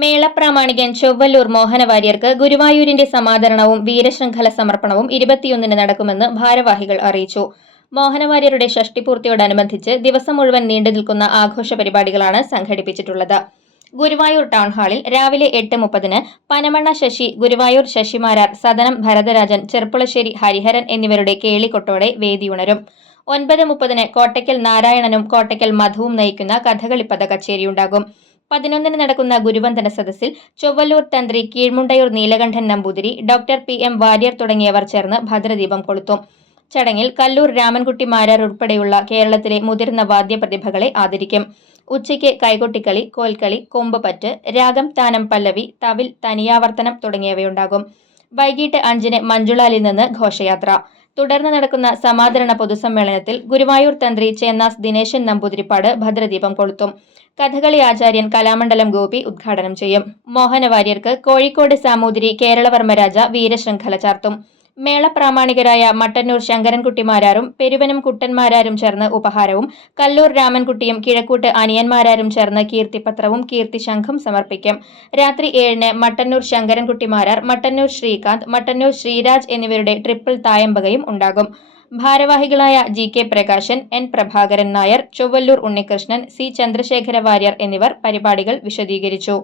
മേള പ്രാമാണികൻ ചൊവ്വല്ലൂർ മോഹന വാര്യർക്ക് ഗുരുവായൂരിന്റെ സമാദരണവും വീരശൃംഖല സമർപ്പണവും ഇരുപത്തിയൊന്നിന് നടക്കുമെന്ന് ഭാരവാഹികൾ അറിയിച്ചു. മോഹന വാര്യരുടെ ഷഷ്ടിപൂർത്തിയോടനുബന്ധിച്ച് ദിവസം മുഴുവൻ നീണ്ടു നിൽക്കുന്ന ആഘോഷ പരിപാടികളാണ് സംഘടിപ്പിച്ചിട്ടുള്ളത്. ഗുരുവായൂർ ടൗൺ ഹാളിൽ രാവിലെ എട്ട് മുപ്പതിന് പനമണ്ണ ശശി ഗുരുവായൂർ ശശിമാരാർ സദനം ഭരതരാജൻ ചെർപ്പുളശ്ശേരി ഹരിഹരൻ എന്നിവരുടെ കേളിക്കൊട്ടോടെ വേദിയുണരും. ഒൻപത് മുപ്പതിന് കോട്ടയ്ക്കൽ നാരായണനും കോട്ടയ്ക്കൽ മധുവും നയിക്കുന്ന കഥകളിപ്പദ കച്ചേരിയുണ്ടാകും പതിനൊന്നിന് നടക്കുന്ന ഗുരുവന്ദന സദസ്സിൽ ചൊവ്വല്ലൂർ തന്ത്രി Keezhmundayoor Neelakantan Namboothiri doctor P M Warrier തുടങ്ങിയവർ ചേർന്ന് ഭദ്രദീപം കൊളുത്തും. ചടങ്ങിൽ കല്ലൂർ രാമൻകുട്ടി മാരാർ ഉൾപ്പെടെയുള്ള കേരളത്തിലെ മുതിർന്ന വാദ്യപ്രതിഭകളെ ആദരിക്കും. ഉച്ചയ്ക്ക് കൈകൊട്ടിക്കളി കോൽക്കളി കൊമ്പുപറ്റ് രാഗം താനം പല്ലവി തവിൽ തനിയാവർത്തനം തുടങ്ങിയവയുണ്ടാകും. വൈകിട്ട് അഞ്ചിന് മഞ്ജുളാലിൽ നിന്ന് ഘോഷയാത്ര. തുടർന്ന് നടക്കുന്ന സമാദരണ പൊതുസമ്മേളനത്തിൽ ഗുരുവായൂർ തന്ത്രി ചേന്നാസ് ദിനേശൻ നമ്പൂതിരിപ്പാട് ഭദ്രദീപം കൊളുത്തും. കഥകളി ആചാര്യൻ കലാമണ്ഡലം ഗോപി ഉദ്ഘാടനം ചെയ്യും. മോഹനവാര്യർക്ക് കോഴിക്കോട് സാമൂതിരി കേരളവർമ്മരാജ വീരശൃംഖല ചാർത്തും. മേള പ്രാമാണികരായ മട്ടന്നൂർ ശങ്കരൻകുട്ടിമാരാരും പെരുവനം കുട്ടന്മാരാരും ചേർന്ന് ഉപഹാരവും കല്ലൂർ രാമൻകുട്ടിയും കിഴക്കൂട്ട് അനിയന്മാരാരും ചേർന്ന് കീർത്തിപത്രവും കീർത്തിശംഖും സമർപ്പിക്കും. രാത്രി ഏഴിന് മട്ടന്നൂർ ശങ്കരൻകുട്ടിമാരാർ മട്ടന്നൂർ ശ്രീകാന്ത് മട്ടന്നൂർ ശ്രീരാജ് എന്നിവരുടെ ട്രിപ്പിൾ തായമ്പകയും ഉണ്ടാകും. ഭാരവാഹികളായ G K Prakashan N Prabhakaran Nair Chowalloor Unnikrishnan C Chandrasekhara Warrier എന്നിവർ പരിപാടികൾ വിശദീകരിച്ചു.